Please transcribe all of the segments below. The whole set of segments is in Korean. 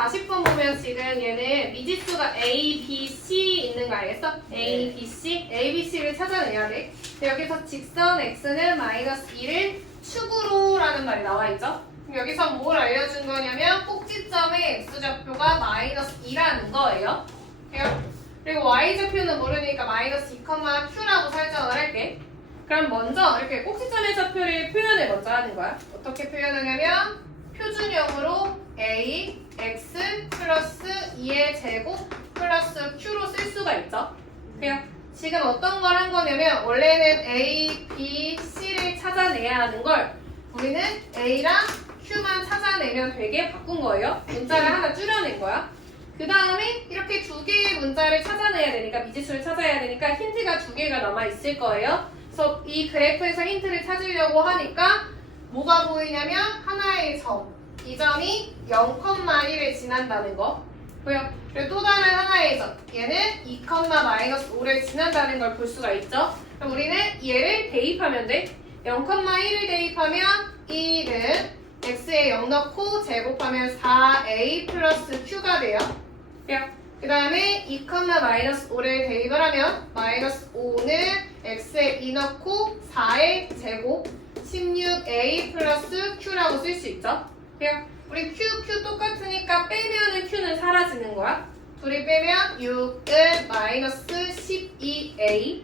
1040번 보면 지금 얘는 미지수가 A, B, C 있는 거 알겠어? A, B, C. A, B, C를 찾아내야 돼. 여기서 직선 X는 마이너스 2를 축으로 라는 말이 나와 있죠? 그럼 여기서 뭘 알려준 거냐면 꼭지점의 X좌표가 마이너스 2라는 거예요. 그리고 Y좌표는 모르니까 마이너스 2, Q라고 설정을 할게. 그럼 먼저 이렇게 꼭지점의 좌표를 표현을 먼저 하는 거야. 어떻게 표현하냐면 표준형으로 A, X 플러스 2의 제곱 플러스 Q로 쓸 수가 있죠. 그래요. 지금 어떤 걸 한 거냐면 원래는 A, B, C를 찾아내야 하는 걸 우리는 A랑 Q만 찾아내면 되게 바꾼 거예요. 문자를 하나 줄여낸 거야. 그 다음에 이렇게 두 개의 문자를 찾아내야 되니까 미지수를 찾아야 되니까 힌트가 두 개가 남아 있을 거예요. 그래서 이 그래프에서 힌트를 찾으려고 하니까 뭐가 보이냐면 하나의 점. 이 점이 0,1을 지난다는 거. 보여? 그리고 또 다른 하나의 점. 얘는 2, 마이너스 5를 지난다는 걸 볼 수가 있죠. 그럼 우리는 얘를 대입하면 돼. 0,1을 대입하면 1은 x에 0 넣고 제곱하면 4a 플러스 q가 돼요. 그 다음에 2, 마이너스 5를 대입을 하면 마이너스 5는 x에 2 넣고 4의 제곱 16a 플러스 q라고 쓸 수 있죠. 우리 q 똑같으니까 빼면은 q는 사라지는 거야. 둘이 빼면 6은 마이너스 12a.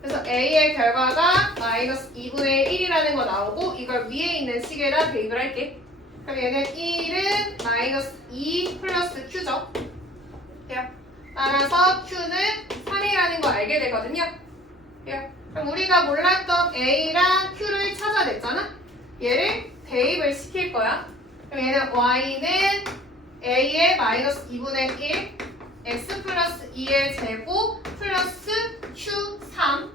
그래서 a의 결과가 마이너스 2분의 1이라는 거 나오고 이걸 위에 있는 식에다 대입을 할게. 그럼 얘는 1은 마이너스 2 플러스 q죠. 따라서 q는 3이라는 거 알게 되거든요. 그럼 우리가 몰랐던 a랑 q를 찾아냈잖아. 얘를 대입을 시킬 거야. 그럼 얘는 y는 a의 마이너스 2분의 1 x 플러스 2의 제곱 플러스 q3.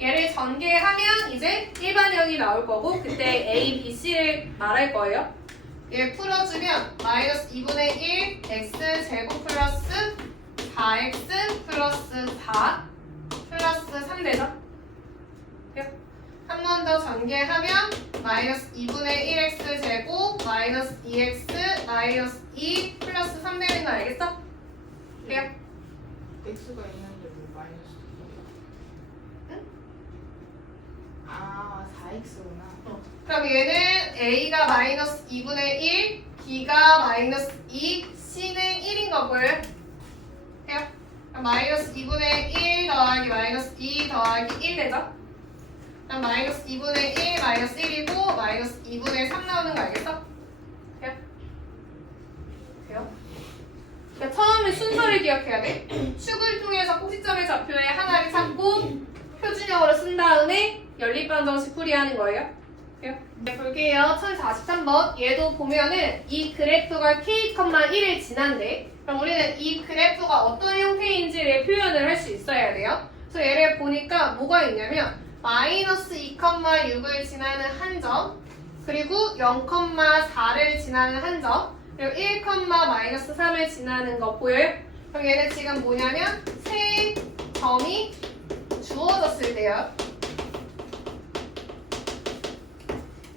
얘를 전개하면 이제 일반형이 나올 거고 그때 a, b, c를 말할 거예요. 얘 풀어주면 마이너스 2분의 1 x 제곱 플러스 4x 플러스 4 플러스 3 되죠? 한 번 더 전개하면 마이너스 2분의 1x 제곱 마이너스 2x 마이너스 2 플러스 3 되는 거 알겠어? 그래요? x가 있는데 뭐 마이너스 응? 아 4x구나. 그럼 얘는 a가 마이너스 2분의 1 b가 마이너스 2 c는 1인 거고요. 해요? 그럼 마이너스 2분의 1 더하기 마이너스 2 더하기 1 되죠? 그럼 마이너스 2분의 1 마이너스 1이고 마이너스 2분의 3 나오는 거 알겠어? 돼요? 돼요? 그러니까 처음에 순서를 기억해야 돼. 축을 통해서 꼭지점의 좌표의 하나를 찾고 표준형으로 쓴 다음에 연립방정식 풀이하는 거예요. 돼요? 네, 볼게요. 1043번. 얘도 보면은 이 그래프가 k,1을 지난데 그럼 우리는 이 그래프가 어떤 형태인지를 표현을 할 수 있어야 돼요. 그래서 얘를 보니까 뭐가 있냐면 마이너스 2,6을 지나는 한 점, 그리고 0,4를 지나는 한 점, 그리고 1, 마이너스 3을 지나는 거 보여요? 그럼 얘는 지금 뭐냐면 세 점이 주어졌을 때요.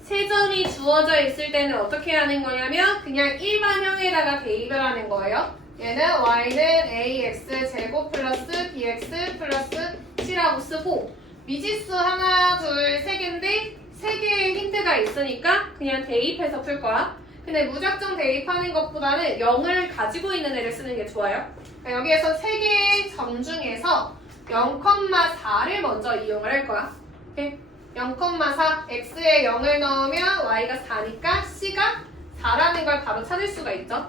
세 점이 주어져 있을 때는 어떻게 하는 거냐면 그냥 일반형에다가 대입을 하는 거예요. 얘는 y는 ax 제곱 플러스 bx 플러스 c라고 쓰고 미지수 하나, 둘, 세 개인데 세 개의 힌트가 있으니까 그냥 대입해서 풀 거야. 근데 무작정 대입하는 것보다는 0을 가지고 있는 애를 쓰는 게 좋아요. 여기에서 세 개의 점 중에서 0,4를 먼저 이용을 할 거야. 0,4 x에 0을 넣으면 y가 4니까 c가 4라는 걸 바로 찾을 수가 있죠.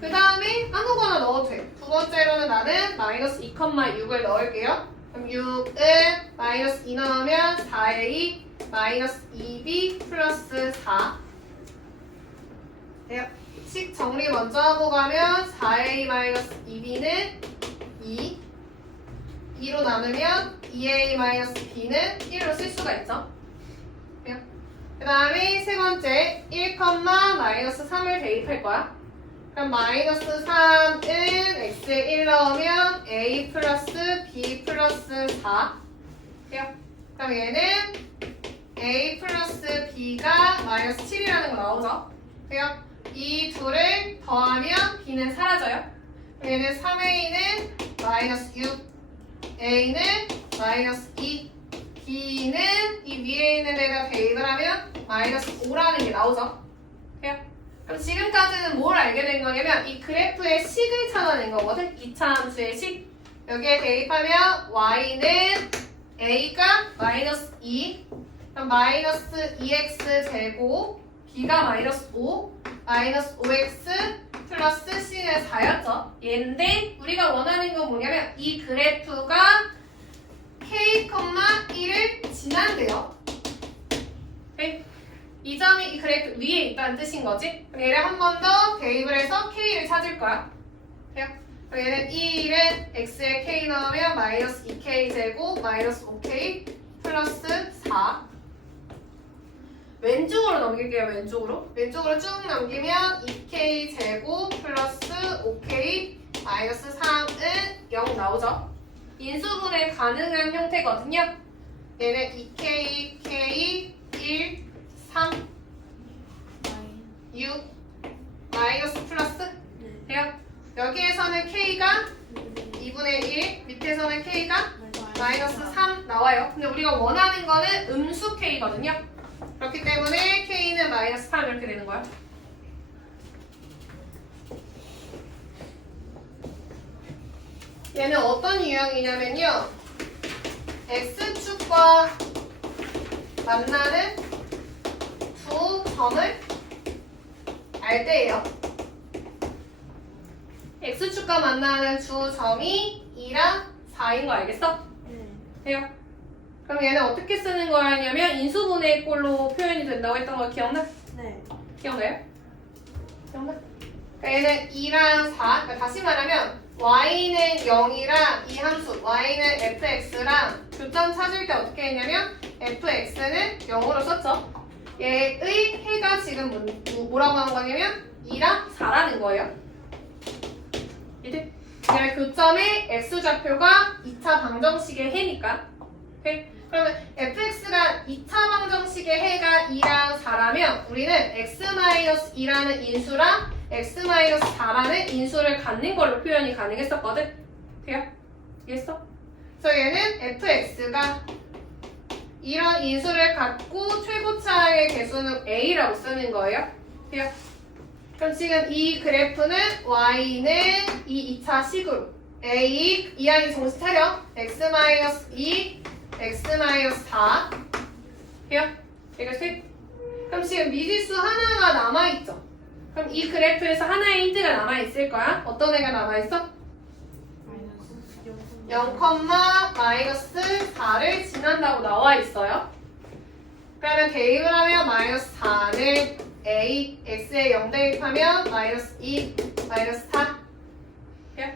그 다음에 아무거나 넣어도 돼. 두 번째로는 나는 마이너스 2,6을 넣을게요. 그럼 6은 마이너스 2 넣으면 4a 마이너스 2b 플러스 4 돼요. 식 정리 먼저 하고 가면 4a 마이너스 2b는 2 2로 나누면 2a 마이너스 b는 1로 쓸 수가 있죠. 그 다음에 세 번째 1, 마이너스 3을 대입할 거야. 그럼 마이너스 3은 x에 1 넣으면 a 플러스 b 플러스 4 돼요. 그럼 얘는 a 플러스 b가 마이너스 7이라는 거 나오죠. 돼요. 이 둘을 더하면 b는 사라져요. 얘는 3a는 마이너스 6, a는 마이너스 2, b는 이 위에 있는 데가 대입을 하면 마이너스 5라는 게 나오죠. 그래요? 그럼 지금까지는 뭘 알게 된 거냐면 이 그래프의 식을 찾아낸 거거든. 2차 함수의 식. 여기에 대입하면 y는 a가 마이너스 2, 그럼 마이너스 2x 제곱, b가 마이너스 5, 마이너스 5x 플러스 c는 4였죠. 얘인데 우리가 원하는 건 뭐냐면 이 그래프가 k, 1을 지난대요. 오케이? 이 점이 이 그래프 위에 있다는 뜻인 거지. 그럼 얘를 한 번 더 대입을 해서 k를 찾을 거야. 그래요? 그럼 얘는 1은 x에 k 넣으면 마이너스 2k 제곱 마이너스 5k 플러스 4. 왼쪽으로 넘길게요. 왼쪽으로 쭉 넘기면 2k 제곱 플러스 5k 마이너스 3은 0 나오죠. 인수분해 가능한 형태거든요. 얘는 2k, k, 1, 3, 6, 마이너스 플러스 돼요. 여기에서는 k가 2분의 1, 밑에서는 k가 마이너스 3 나와요. 근데 우리가 원하는 거는 음수 k거든요. 그렇기 때문에 k는 마이너스 3 이렇게 되는 거야. 얘는 어떤 유형이냐면요. x축과 만나는 두 점을 알 때예요. x축과 만나는 두 점이 2랑 4인 거 알겠어? 해요. 그럼 얘는 어떻게 쓰는 거냐면 인수분해 꼴로 표현이 된다고 했던 거 기억나? 네. 기억나요? 기억나? 그러니까 얘는 2랑 4. 그러니까 다시 말하면 y는 0이랑 이 함수 y는 fx랑 교점 찾을 때 어떻게 했냐면 fx는 0으로 썼죠. 얘의 해가 지금 뭐라고 하는 거냐면 2랑 4라는 거예요. 이제 얘는 교점의 x좌표가 2차 방정식의 해니까. 오케이? 그러면 fx가 2차 방정식의 해가 2랑 4라면 우리는 x-2라는 인수랑 x-4라는 인수를 갖는 걸로 표현이 가능했었거든? 돼요? 이해했어? 그래서 얘는 fx가 이런 인수를 갖고 최고차의 개수는 a라고 쓰는 거예요. 돼요? 그럼 지금 이 그래프는 y는 이 2차 식으로 a, 이 아이 정신 차려. x-2, x-4 돼요? 이것이? 그럼 지금 미지수 하나가 남아있죠? 그럼 이 그래프에서 하나의 힌트가 남아있을 거야. 어떤 애가 남아있어? 0, 마이너스 4를 지난다고 나와있어요. 그러면 대입을 하면 마이너스 4는 a, x에 0 대입하면 마이너스 2, 마이너스 4 돼요?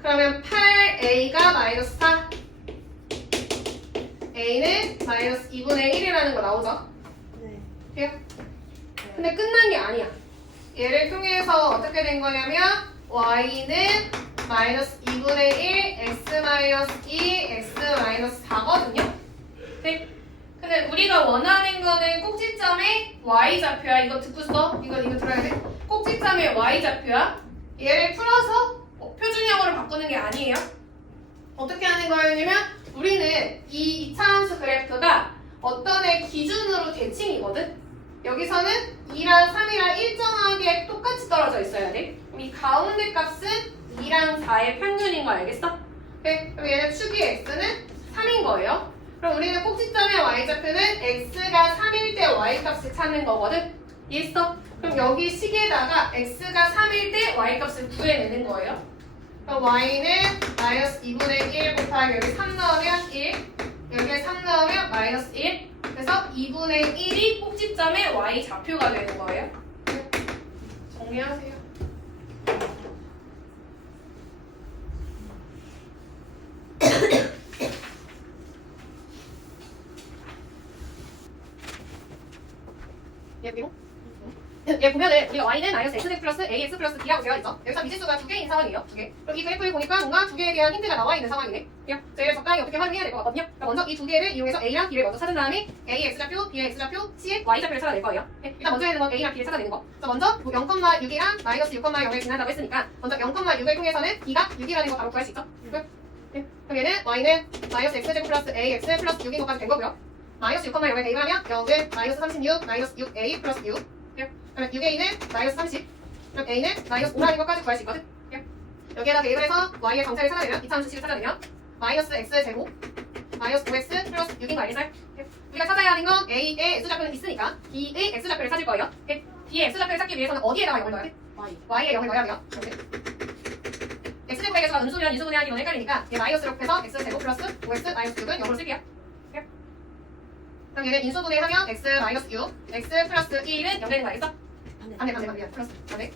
그러면 8a가 마이너스 4 a는 마이너스 2분의 1이라는 거 나오죠? 네. 돼요? 근데 끝난 게 아니야. 얘를 통해서 어떻게 된 거냐면 y는 마이너스 2분의 1, x 마이너스 2, x 마이너스 4거든요? 네? 근데 우리가 원하는 거는 꼭지점의 y좌표야. 이거 듣고 써. 이거 들어야 돼. 꼭지점의 y좌표야. 얘를 풀어서 표준형으로 바꾸는 게 아니에요. 어떻게 하는 거냐면 우리는 이 2차 함수 그래프가 어떤 애 기준으로 대칭이거든? 여기서는 2랑 3이랑 일정하게 똑같이 떨어져 있어야 돼. 그럼 이 가운데 값은 2랑 4의 평균인 거 알겠어? 네, 그럼 얘는 축이 x는 3인 거예요. 그럼 우리는 꼭지점의 y좌표는 x가 3일 때 y값을 찾는 거거든? 이해했어? 그럼 여기 식에다가 x가 3일 때 y값을 구해내는 거예요. 그럼 y는 마이너스 2분의 1 곱하기 여기 3 넣으면 1, 여기에 3 넣으면 마이너스 1. 그래서 2분의 1이 꼭지점의 y좌표가 되는 거예요. 정리하세요. 여기로? 얘 보면은 우리가 y는 마이너스 x제곱 플러스 ax 플러스 b라고 되어 있죠. 여기서 미지수가 두 개인 상황이에요. 두 개. 그럼 이 그래프를 보니까 뭔가 두 개에 대한 힌트가 나와 있는 상황이네. 그래요? 얘를 적당히 어떻게 활용해야 될 것 같거든요. 그러니까 먼저 이 두 개를 이용해서 a랑 b를 먼저 찾은 다음에 a의 x좌표, b의 x좌표, c의 y좌표를 찾아낼 거예요. 네, 일단 먼저 해야 되는 건 a랑 b를 찾아내는 거. 그래서 먼저 0,6이랑 마이너스 6,0을 지난다고 했으니까 먼저 0,6을 통해서는 b가 6이라는 거 바로 구할 수 있죠. 그럼 얘는 y는 마이너스 x제곱 플러스 ax 플러스 6인 것까지 된 거고요. 마이너스 6,0을 대입을 하면 0은 마이너스 36 마이너스 6a 플러스 6. 그러면 6a는 마이너스 30. 그럼 a는 마이너스 5라는 것까지 구할 수 있거든. 여기에다 대입을 해서 y의 정차를 찾아내면 이차함 수식을 찾아내면 마이너스 x제곱 마이너스 5x 플러스 6인 거 알겠어요? 우리가 찾아야 하는 건 a의 x좌표는 있으니까 b의 x좌표를 찾을 거예요. b의 x좌표를 찾기 위해서는 어디에다가 0을 넣어야 돼? y에 0을 넣어야 돼요. x제곱의 개수가 음수면 인수분해하기 너무 헷갈리니까 얘 마이너스로 곱해서 x제곱 플러스 5x 마이너스 6은 0으로 쓸게요. 그럼 얘는 인수분해하면 x 마이너스 6, x 플러스 1은 0 되는 거 알겠어? 반대 플러스 반대.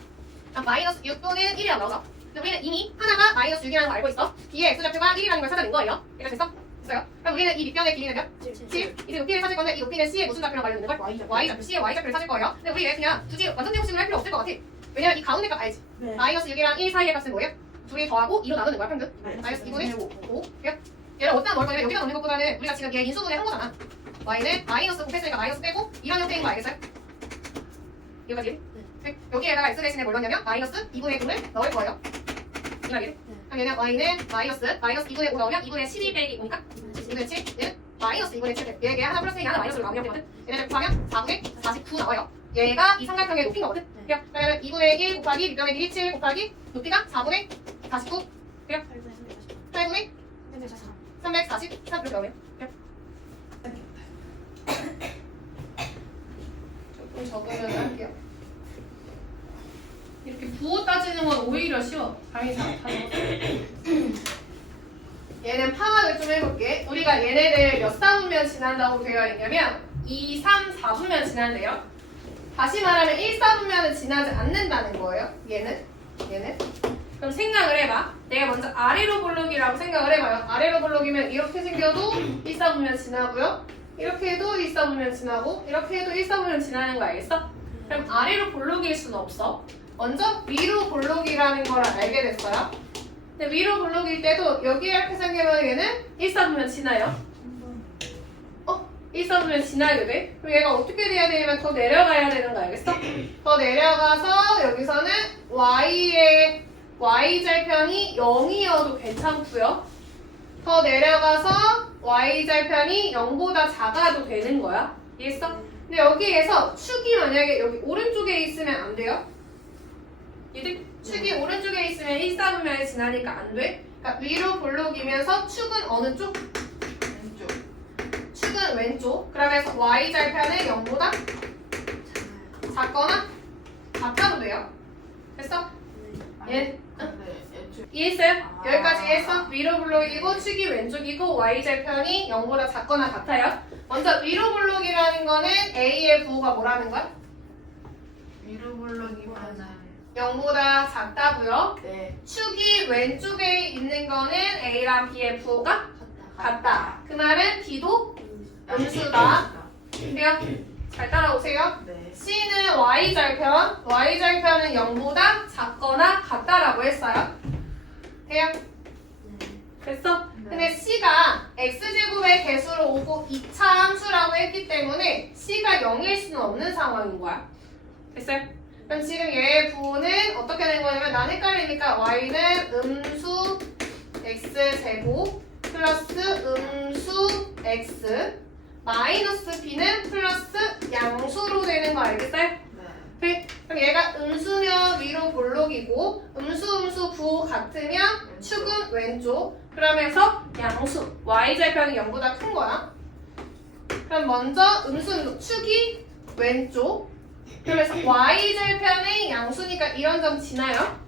그럼 마이너스 6분은 1이라고 나오죠. 근데 우리는 이미 하나가 마이너스 6이라는 거 알고 있어. b의 x좌표가 1이라는 걸 찾아낸 거예요. 이해가 됐어? 됐어요? 그럼 우리는 이 밑변의 길이는 몇? 7. 이제 높이를 찾을 건데 이 높이는 c의 무슨 좌표랑 관련있는 걸? y좌표. c의 y좌표를 찾을 거예요. 근데 우리 왜 그냥 굳이 완전 제곱식으로 할 필요 없을 것 같아. 왜냐면 이 가운데 값 알지? 마이너스 6이랑 1 사이의 값은 뭐예요? 둘이 더하고 2로 나누는 거야 평균. 마이너스 2분의 5. 얘를 어디다 넣을 거냐면 여기다 넣는 것보다는 우리가 지금 얘 인수분해 한 거잖아. y는 마이너스 곱했으니까 마이너스 빼고 이런 형태인 거 알겠어요? 여기까지? 네. 여기에다가 x 대신에 뭘 넣냐면 마이너스 2분의 9를 넣을 거예요. 이 말이에요? 그럼 얘는 y는 마이너스 2분의 5 넣으면 2분의 12 빼기 5니까 2분의 7은 마이너스 2분의 7. 얘 하나 플러스 1 하나 마이너스로 나오면 되거든. 얘네를 곱하면 4분의 49 나와요. 얘가 이 삼각형의 높이인 거거든. 그러면 2분의 1 곱하기 밑변의 길이 7 곱하기 높이가 4분의 49. 그래요? 8분의 343 이렇게 나오네요. 조금 적으면 할게요. 이렇게 부호 따지는 건 오히려 쉬워. 감이 잘 안 타서. 얘는 파악을 좀 해볼게. 우리가 얘네를 몇 사분면 지난다고 되어 있냐면 2, 3, 4분면 지난대요. 다시 말하면 1, 4분면은 지나지 않는다는 거예요. 얘는. 그럼 생각을 해봐. 내가 먼저 아래로 볼록이라고 생각을 해봐요. 아래로 볼록이면 이렇게 생겨도 1, 4분면 지나고요. 이렇게 해도 1, 4분면 지나고 이렇게 해도 1, 4분면 지나는 거 알겠어? 그럼 아래로 볼록일 수는 없어. 먼저 위로 볼록이라는 걸 알게 됐어요. 근데 위로 볼록일 때도 여기 이렇게 생기면 얘는 1, 4분면 지나요. 1, 4분면 지나게 돼. 그럼 얘가 어떻게 돼야 되냐면 더 내려가야 되는 거 알겠어? 더 내려가서 여기서는 y의 y절편이 0이어도 괜찮고요. 더 내려가서 y절편이 0보다 작아도 되는 거야. 이해했어? 근데 여기에서 축이 만약에 여기 오른쪽에 있으면 안 돼요? 얘들 축이 오른쪽에 있으면 1, 4분면에 지나니까 안 돼? 그러니까 위로 볼록이면서 축은 어느 쪽? 축은 왼쪽. 그러면서 y절편은 0보다 작거나 같아도 돼요. 됐어? 예? 이해했어요? 여기까지 이해했어? 위로 볼록이고 축이 왼쪽이고 y절편이 0보다 작거나 같아요. 먼저 위로 볼록이라는 거는 a의 부호가 뭐라는 거야? 위로 볼록이면은 0보다 작다고요. 네. 축이 왼쪽에 있는 거는 a랑 b의 부호가 같다. 그 말은 b도 음수다. 돼요? 잘 따라오세요. 네. C는 y절편, y절편은 0보다 작거나 같다라고 했어요. 돼요? 됐어? 근데 C가 x제곱의 개수로 오고 2차 함수라고 했기 때문에 C가 0일 수는 없는 상황인 거야. 됐어요? 그럼 지금 얘의 부호는 어떻게 된 거냐면 난 헷갈리니까 y는 음수 x제곱 플러스 음수 x 마이너스 b는 플러스 양수로 되는 거 알겠어요? 네. 그럼 얘가 음수면 위로 볼록이고 음수 부호 같으면 축은 왼쪽. 그러면서 양수 y절편이 0보다 큰 거야. 그럼 먼저 음수 축이 왼쪽. 그러면서 y절편이 양수니까 이런 점 지나요.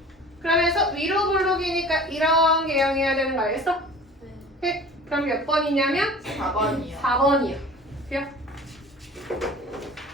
그러면서 위로 볼록이니까 이런 개형해야 되는 거 알겠어? 네. 그럼 몇 번이냐면 4번이요. 4번이요. 돼요?